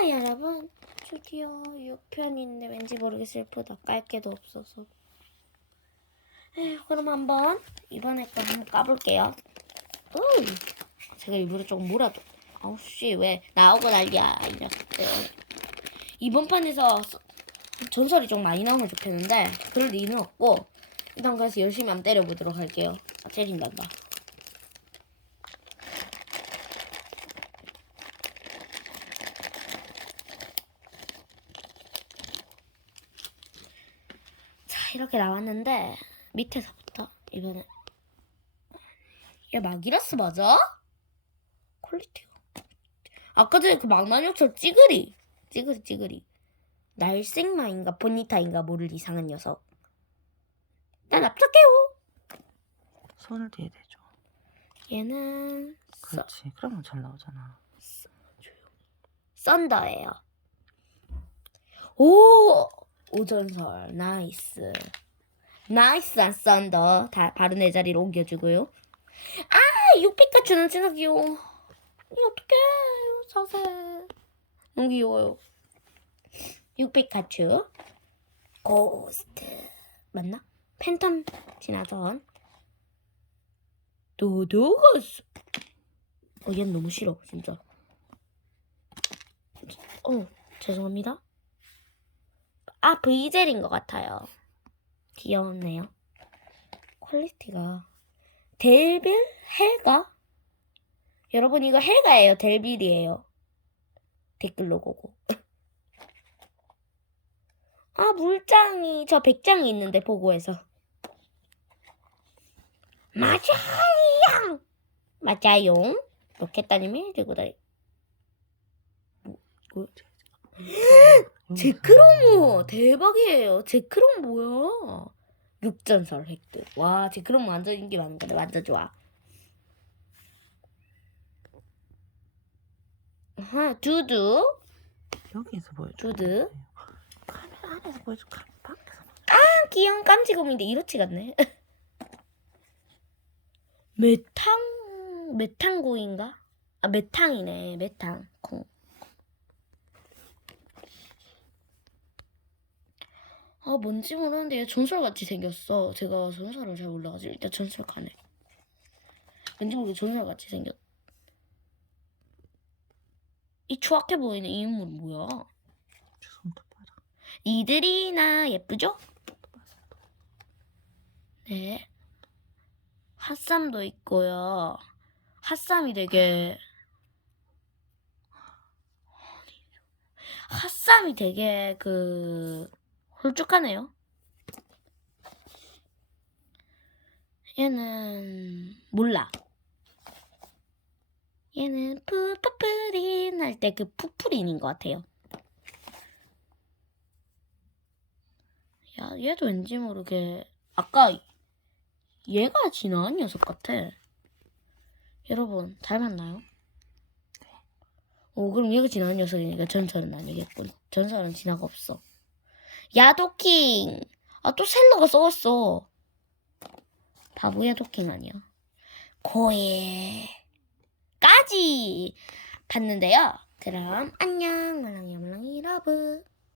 아 여러분. 드디어 6편인데 왠지 모르게 슬프다. 깔게도 없어서. 에휴 그럼 한번 이번에 거 한번 까볼게요. 어이 제가 일부러 조금 몰아도. 아우씨 왜 나오고 난리야 이 녀석들. 이번 판에서 서- 전설이 좀 많이 나오면 좋겠는데 그럴 리는 없고 일단 그래서 열심히 한번 때려보도록 할게요. 아 때린단다 이렇게 나왔는데 밑에서부터 이번에 얘 마기라스 맞아? 퀄리티가 아까 전에 그 망나뇽처럼 찌그리 찌그리 찌그리 날생마인가 보니타인가 모를 이상한 녀석 난 압착해요 손을 뒤에 대줘. 얘는 써, 그렇지. 그러면 잘 나오잖아. 썬더예요 오 오전설. 나이스. 나이스한 썬더. 다 바로 내 자리로 옮겨주고요. 아 육피카츄는 진짜 귀여워 이 어떡해. 자세. 너무 귀여워요. 육피카츄. 고스트. 맞나? 팬텀 지나선. 도도거스. 어 얘는 너무 싫어 진짜. 어 죄송합니다 아 브이젤인 것 같아요. 귀여웠네요. 퀄리티가. 델빌? 헬가? 여러분 이거 헬가예요. 델빌이에요. 댓글로 보고. 아 물장이 저 백장이 있는데 보고해서. 맞아요 맞아요 로켓따님이 들고 다니 뭐, 뭐. 제크로모 대박이에요 제크롬 뭐야 육전설 획득 와 제크롬 완전 인기 많은 거네 완전 좋아 아 두두 여기에서 보여줘. 두두 카메라 안에서 보여줘. 카메라 밖에서. 아, 귀여운 깜찍곰인데 이렇지 같네. 메탕 메탕고인가? 아 메탕이네 메탕 콩. 아 뭔지 모르는데 얘 전설같이 생겼어. 제가 전설을 잘 몰라가지고 일단 전설 가네. 왠지 모르게 전설같이 생겼. 이 추악해 보이는 이 인물은 뭐야? 손도 봐라. 이들이나 예쁘죠? 네. 핫쌈도 있고요. 핫쌈이 되게 핫쌈이 되게 그 홀쭉하네요. 얘는 몰라. 얘는 푸푸프린 할 때 그 푸프린인 것 같아요. 야, 얘도 왠지 모르게 아까 얘가 지나간 녀석 같아. 여러분 닮았나요? 오 그럼 얘가 지나간 녀석이니까 전설은 아니겠군. 전설은 지나가 없어. 야도킹. 아 또 셀러가 써왔어. 바보 야도킹 아니야. 고에 까지 봤는데요. 그럼 안녕 말랑이 말랑이 러브.